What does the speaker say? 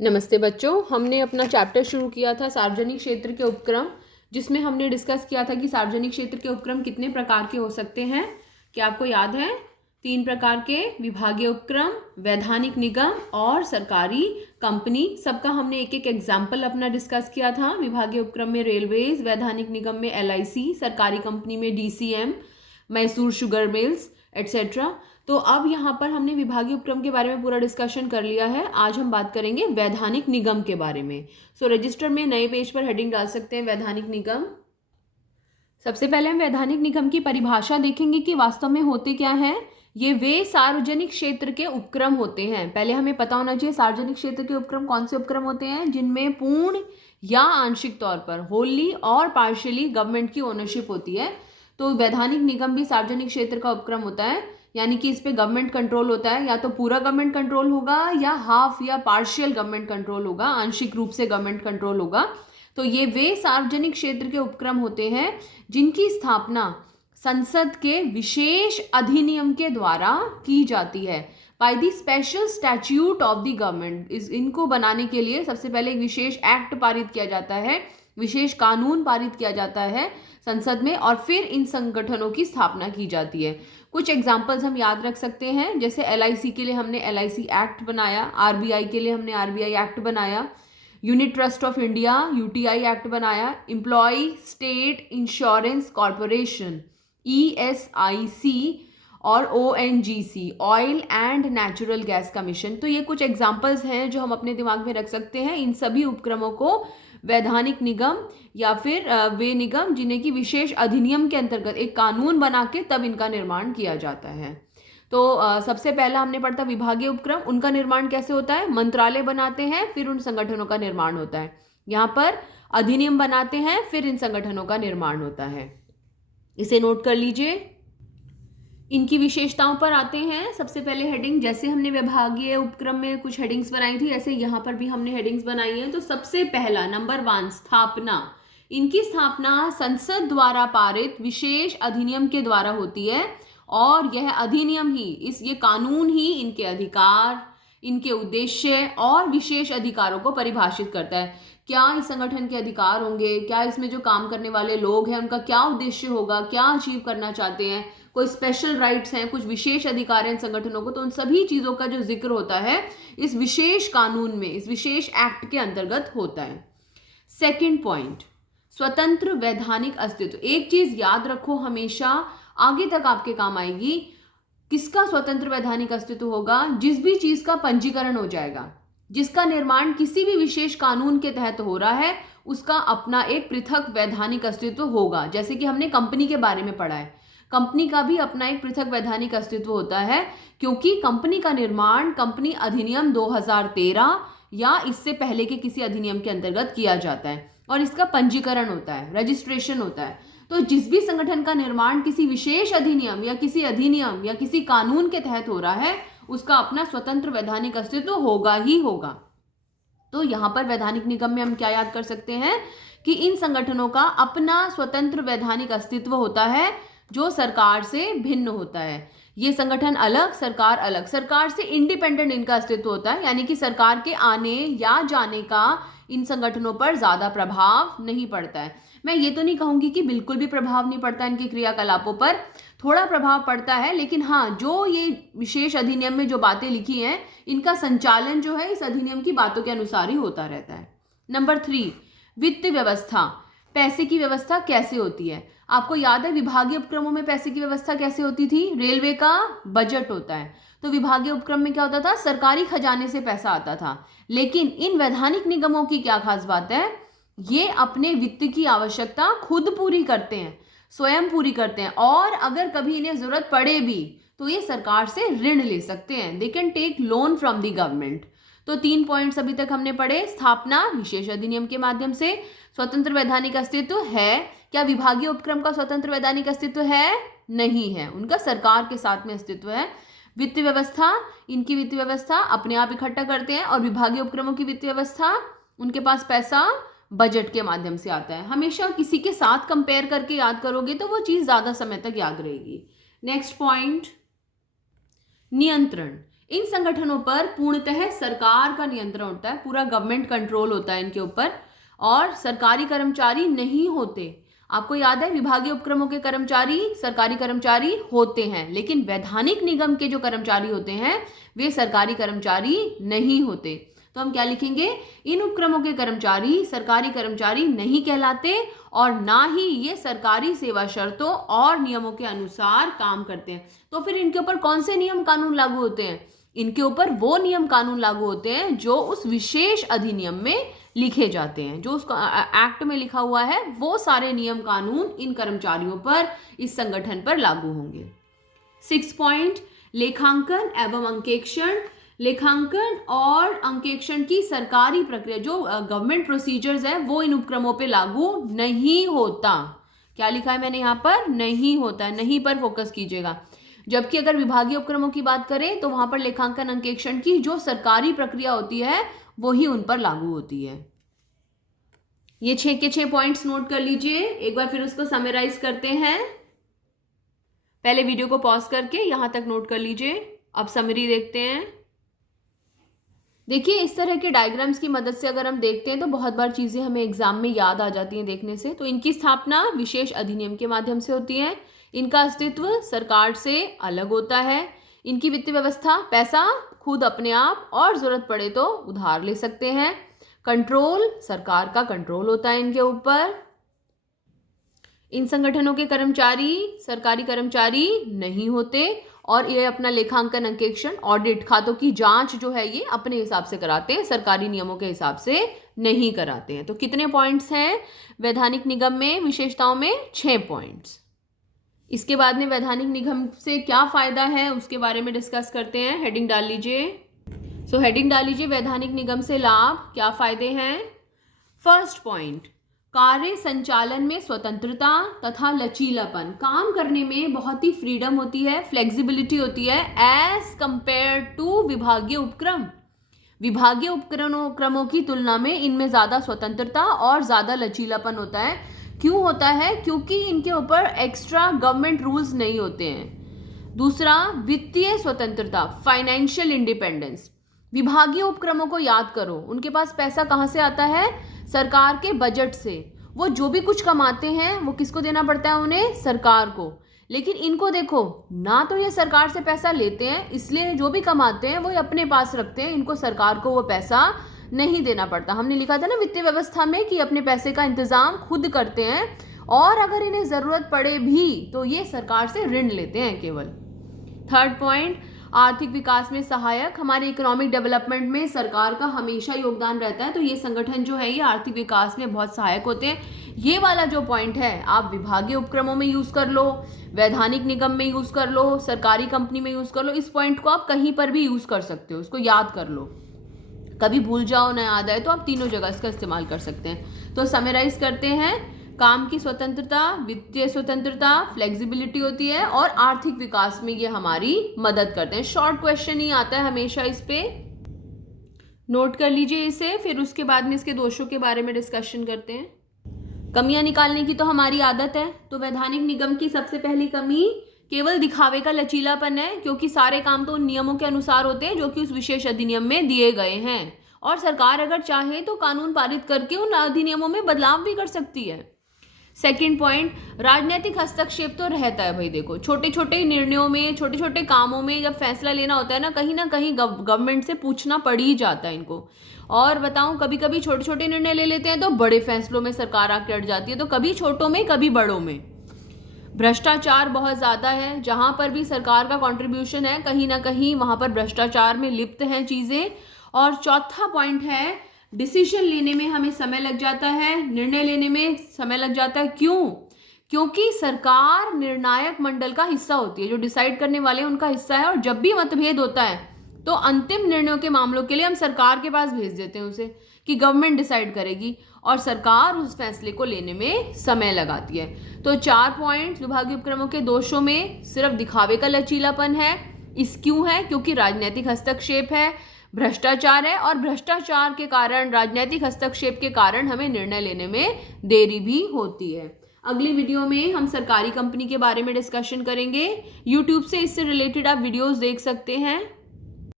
नमस्ते बच्चों, हमने अपना चैप्टर शुरू किया था सार्वजनिक क्षेत्र के उपक्रम, जिसमें हमने डिस्कस किया था कि सार्वजनिक क्षेत्र के उपक्रम कितने प्रकार के हो सकते हैं। क्या आपको याद है? 3 प्रकार के: विभागीय उपक्रम, वैधानिक निगम और सरकारी कंपनी। सबका हमने एक एक एग्जाम्पल अपना डिस्कस किया था। विभागीय उपक्रम में रेलवेज, वैधानिक निगम में LIC, सरकारी कंपनी में DCM, Mysore sugar mills etcetera. तो अब यहाँ पर हमने विभागीय उपक्रम के बारे में पूरा डिस्कशन कर लिया है। आज हम बात करेंगे वैधानिक निगम के बारे में। रजिस्टर में नए पेज पर हेडिंग डाल सकते हैं वैधानिक निगम। सबसे पहले हम वैधानिक निगम की परिभाषा देखेंगे कि वास्तव में होते क्या हैं। ये वे सार्वजनिक क्षेत्र के उपक्रम होते हैं। पहले हमें पता होना चाहिए सार्वजनिक क्षेत्र के उपक्रम कौन से उपक्रम होते हैं, जिनमें पूर्ण या आंशिक तौर पर, होली और पार्शियली गवर्नमेंट की ओनरशिप होती है। तो वैधानिक निगम भी सार्वजनिक क्षेत्र का उपक्रम होता है, यानी कि इस पे गवर्नमेंट कंट्रोल होता है। या तो पूरा गवर्नमेंट कंट्रोल होगा या हाफ या पार्शियल गवर्नमेंट कंट्रोल होगा, आंशिक रूप से गवर्नमेंट कंट्रोल होगा। तो ये वे सार्वजनिक क्षेत्र के उपक्रम होते हैं जिनकी स्थापना संसद के विशेष अधिनियम के द्वारा की जाती है, by the special statute of the government. इनको बनाने के लिए सबसे पहले एक विशेष एक्ट पारित किया जाता है, विशेष कानून पारित किया जाता है संसद में, और फिर इन संगठनों की स्थापना की जाती है। कुछ एग्जाम्पल्स हम याद रख सकते हैं, जैसे LIC के लिए हमने LIC एक्ट बनाया, RBI के लिए हमने RBI एक्ट बनाया, unit trust of India UTI act बनाया, employee state insurance corporation ESIC और ONGC oil and natural gas commission. तो ये कुछ एग्जाम्पल्स हैं जो हम अपने दिमाग में रख सकते हैं। इन सभी उपक्रमों को वैधानिक निगम या फिर वे निगम जिन्हें की विशेष अधिनियम के अंतर्गत एक कानून बना के तब इनका निर्माण किया जाता है। तो सबसे पहला हमने पढ़ा था विभागीय उपक्रम। उनका निर्माण कैसे होता है? मंत्रालय बनाते हैं, फिर उन संगठनों का निर्माण होता है। यहाँ पर अधिनियम बनाते हैं, फिर इन संगठनों का निर्माण होता है। इसे नोट कर लीजिए। इनकी विशेषताओं पर आते हैं। सबसे पहले हेडिंग, जैसे हमने विभागीय उपक्रम में कुछ हेडिंग्स बनाई थी, ऐसे यहाँ पर भी हमने हेडिंग्स बनाई हैं। तो सबसे पहला नंबर 1, स्थापना। इनकी स्थापना संसद द्वारा पारित विशेष अधिनियम के द्वारा होती है, और यह अधिनियम ही, ये कानून ही इनके अधिकार, इनके उद्देश्य और विशेष अधिकारों को परिभाषित करता है। क्या इस संगठन के अधिकार होंगे, क्या इसमें जो काम करने वाले लोग हैं उनका क्या उद्देश्य होगा, क्या अचीव करना चाहते हैं, कोई स्पेशल राइट्स हैं, कुछ विशेष अधिकार हैं इन संगठनों को, तो उन सभी चीज़ों का जो जिक्र होता है इस विशेष कानून में, इस विशेष एक्ट के अंतर्गत होता है। सेकेंड पॉइंट, स्वतंत्र वैधानिक अस्तित्व। एक चीज याद रखो, हमेशा आगे तक आपके काम आएगी। किसका स्वतंत्र वैधानिक अस्तित्व होगा? जिस भी चीज का पंजीकरण हो जाएगा, जिसका निर्माण किसी भी विशेष कानून के तहत हो रहा है, उसका अपना एक पृथक वैधानिक अस्तित्व होगा। जैसे कि हमने कंपनी के बारे में पढ़ा है, कंपनी का भी अपना एक पृथक वैधानिक अस्तित्व होता है, क्योंकि कंपनी का निर्माण कंपनी अधिनियम 2013 या इससे पहले के किसी अधिनियम के अंतर्गत किया जाता है, और इसका पंजीकरण होता है, रजिस्ट्रेशन होता है। तो जिस भी संगठन का निर्माण किसी विशेष अधिनियम या किसी कानून के तहत हो रहा है, उसका अपना स्वतंत्र वैधानिक अस्तित्व होगा ही होगा। तो यहाँ पर वैधानिक निगम में हम क्या याद कर सकते हैं कि इन संगठनों का अपना स्वतंत्र वैधानिक अस्तित्व होता है, जो सरकार से भिन्न होता है। ये संगठन अलग, सरकार अलग। सरकार से इंडिपेंडेंट इनका अस्तित्व होता है, यानी कि सरकार के आने या जाने का इन संगठनों पर ज्यादा प्रभाव नहीं पड़ता है। मैं ये तो नहीं कहूंगी कि बिल्कुल भी प्रभाव नहीं पड़ता इनके क्रियाकलापों पर, थोड़ा प्रभाव पड़ता है, लेकिन हाँ, जो ये विशेष अधिनियम में जो बातें लिखी हैं, इनका संचालन जो है इस अधिनियम की बातों के अनुसार ही होता रहता है। नंबर 3, वित्त व्यवस्था। पैसे की व्यवस्था कैसे होती है? आपको याद है विभागीय उपक्रमों में पैसे की व्यवस्था कैसे होती थी? रेलवे का बजट होता है, तो विभागीय उपक्रम में क्या होता था? सरकारी खजाने से पैसा आता था। लेकिन इन वैधानिक निगमों की क्या खास बात है? ये अपने वित्त की आवश्यकता खुद पूरी करते हैं, स्वयं पूरी करते हैं, और अगर कभी इन्हें जरूरत पड़े भी तो ये सरकार से ऋण ले सकते हैं। They can take loan from the government. तो 3 पॉइंट्स अभी तक हमने पढ़े। स्थापना विशेष अधिनियम के माध्यम से, स्वतंत्र वैधानिक अस्तित्व है। क्या विभागीय उपक्रम का स्वतंत्र वैधानिक अस्तित्व है? नहीं है, उनका सरकार के साथ में अस्तित्व है। वित्त व्यवस्था, इनकी वित्त व्यवस्था अपने आप इकट्ठा करते हैं, और विभागीय उपक्रमों की वित्त व्यवस्था, उनके पास पैसा बजट के माध्यम से आता है। हमेशा किसी के साथ कंपेयर करके याद करोगे तो वो चीज ज्यादा समय तक याद रहेगी। नेक्स्ट पॉइंट, नियंत्रण। इन संगठनों पर पूर्णतः सरकार का नियंत्रण होता है, पूरा गवर्नमेंट कंट्रोल होता है इनके ऊपर, और सरकारी कर्मचारी नहीं होते। आपको याद है विभागीय उपक्रमों के कर्मचारी सरकारी कर्मचारी होते हैं, लेकिन वैधानिक निगम के जो कर्मचारी होते हैं वे सरकारी कर्मचारी नहीं होते। तो हम क्या लिखेंगे, इन उपक्रमों के कर्मचारी सरकारी कर्मचारी नहीं कहलाते और ना ही ये सरकारी सेवा शर्तों और नियमों के अनुसार काम करते हैं। तो फिर इनके ऊपर कौन से नियम कानून लागू होते हैं? इनके ऊपर वो नियम कानून लागू होते हैं जो उस विशेष अधिनियम में लिखे जाते हैं, जो उसको एक्ट में लिखा हुआ है, वो सारे नियम कानून इन कर्मचारियों पर, इस संगठन पर लागू होंगे। 6 पॉइंट, लेखांकन एवं अंकेक्षण। लेखांकन और अंकेक्षण की सरकारी प्रक्रिया जो गवर्नमेंट प्रोसीजर्स है वो इन उपक्रमों पे लागू नहीं होता। क्या लिखा है मैंने यहाँ पर? नहीं होता है, नहीं पर फोकस कीजिएगा। जबकि अगर विभागीय उपक्रमों की बात करें तो वहां पर लेखांकन अंकेक्षण की जो सरकारी प्रक्रिया होती है वही उन पर लागू होती है। ये 6 के 6 पॉइंट्स नोट कर लीजिए, एक बार फिर उसको समराइज करते हैं। पहले वीडियो को पॉज करके यहां तक नोट कर लीजिए, अब समरी देखते हैं। देखिए इस तरह के डायग्राम्स की मदद से अगर हम देखते हैं तो बहुत बार चीजें हमें एग्जाम में याद आ जाती हैं देखने से। तो इनकी स्थापना विशेष अधिनियम के माध्यम से होती है, इनका अस्तित्व सरकार से अलग होता है, इनकी वित्तीय व्यवस्था पैसा खुद अपने आप और जरूरत पड़े तो उधार ले सकते हैं, कंट्रोल सरकार का कंट्रोल होता है इनके ऊपर, इन संगठनों के कर्मचारी सरकारी कर्मचारी नहीं होते और ये अपना लेखांकन अंकेक्षण ऑडिट खातों की जांच जो है ये अपने हिसाब से कराते हैं, सरकारी नियमों के हिसाब से नहीं कराते हैं। तो कितने पॉइंट्स हैं वैधानिक निगम में? विशेषताओं में 6 पॉइंट्स। इसके बाद में वैधानिक निगम से क्या फायदा है उसके बारे में डिस्कस करते हैं। हेडिंग डाल लीजिए। हेडिंग डाल लीजिए, वैधानिक निगम से लाभ क्या फायदे हैं। फर्स्ट पॉइंट, कार्य संचालन में स्वतंत्रता तथा लचीलापन, काम करने में बहुत ही फ्रीडम होती है, फ्लेक्सिबिलिटी होती है एज कंपेयर टू विभागीय उपक्रम। विभागीय उपक्रमों की तुलना में इनमें ज़्यादा स्वतंत्रता और ज़्यादा लचीलापन होता है। क्यों होता है? क्योंकि इनके ऊपर एक्स्ट्रा गवर्नमेंट रूल्स नहीं होते हैं। दूसरा, वित्तीय स्वतंत्रता, फाइनेंशियल इंडिपेंडेंस। विभागीय उपक्रमों को याद करो, उनके पास पैसा कहाँ से आता है? सरकार के बजट से। वो जो भी कुछ कमाते हैं वो किसको देना पड़ता है? उन्हें सरकार को। लेकिन इनको देखो ना, तो ये सरकार से पैसा लेते हैं, इसलिए जो भी कमाते हैं वो अपने पास रखते हैं, इनको सरकार को वो पैसा नहीं देना पड़ता। हमने लिखा था ना वित्तीय व्यवस्था में कि अपने पैसे का इंतजाम खुद करते हैं और अगर इन्हें जरूरत पड़े भी तो ये सरकार से ऋण लेते हैं केवल। थर्ड पॉइंट, आर्थिक विकास में सहायक। हमारे इकोनॉमिक डेवलपमेंट में सरकार का हमेशा योगदान रहता है, तो ये संगठन जो है ये आर्थिक विकास में बहुत सहायक होते हैं। ये वाला जो पॉइंट है आप विभागीय उपक्रमों में यूज कर लो, वैधानिक निगम में यूज कर लो, सरकारी कंपनी में यूज कर लो, इस पॉइंट को आप कहीं पर भी यूज कर सकते हो, इसको याद कर लो। कभी भूल जाओ ना याद आए तो आप तीनों जगह इसका इस्तेमाल कर सकते हैं। तो समराइज करते हैं, काम की स्वतंत्रता, वित्तीय स्वतंत्रता, फ्लेक्सिबिलिटी होती है और आर्थिक विकास में ये हमारी मदद करते हैं। शॉर्ट क्वेश्चन ही आता है हमेशा, इस पे नोट कर लीजिए इसे, फिर उसके बाद में इसके दोषों के बारे में डिस्कशन करते हैं। कमियां निकालने की तो हमारी आदत है। तो वैधानिक निगम की सबसे पहली कमी केवल दिखावे का लचीलापन है, क्योंकि सारे काम तो उन नियमों के अनुसार होते हैं जो कि उस विशेष अधिनियम में दिए गए हैं और सरकार अगर चाहे तो कानून पारित करके उन अधिनियमों में बदलाव भी कर सकती है। सेकंड पॉइंट, राजनीतिक हस्तक्षेप तो रहता है भाई। देखो छोटे छोटे निर्णयों में, छोटे छोटे कामों में जब फैसला लेना होता है ना, कहीं गवर्नमेंट से पूछना पड़ ही जाता है इनको। और बताऊं, कभी कभी छोटे छोटे निर्णय ले लेते हैं तो बड़े फैसलों में सरकार आके अड़ जाती है। तो कभी छोटों में कभी बड़ों में। भ्रष्टाचार बहुत ज़्यादा है, जहाँ पर भी सरकार का कंट्रीब्यूशन है कहीं ना कहीं वहाँ पर भ्रष्टाचार में लिप्त हैं चीज़ें। और चौथा पॉइंट है, डिसीजन लेने में हमें समय लग जाता है, निर्णय लेने में समय लग जाता है। क्यों? क्योंकि सरकार निर्णायक मंडल का हिस्सा होती है, जो डिसाइड करने वाले हैं उनका हिस्सा है। और जब भी मतभेद होता है तो अंतिम निर्णयों के मामलों के लिए हम सरकार के पास भेज देते हैं उसे कि गवर्नमेंट डिसाइड करेगी और सरकार उस फैसले को लेने में समय लगाती है। तो 4 पॉइंट विभागीय उपक्रमों के दोषों में सिर्फ दिखावे का लचीलापन है। इस क्यों है? क्योंकि राजनीतिक हस्तक्षेप है, भ्रष्टाचार है और भ्रष्टाचार के कारण, राजनीतिक हस्तक्षेप के कारण हमें निर्णय लेने में देरी भी होती है। अगली वीडियो में हम सरकारी कंपनी के बारे में डिस्कशन करेंगे। यूट्यूब से इससे रिलेटेड आप वीडियोस देख सकते हैं।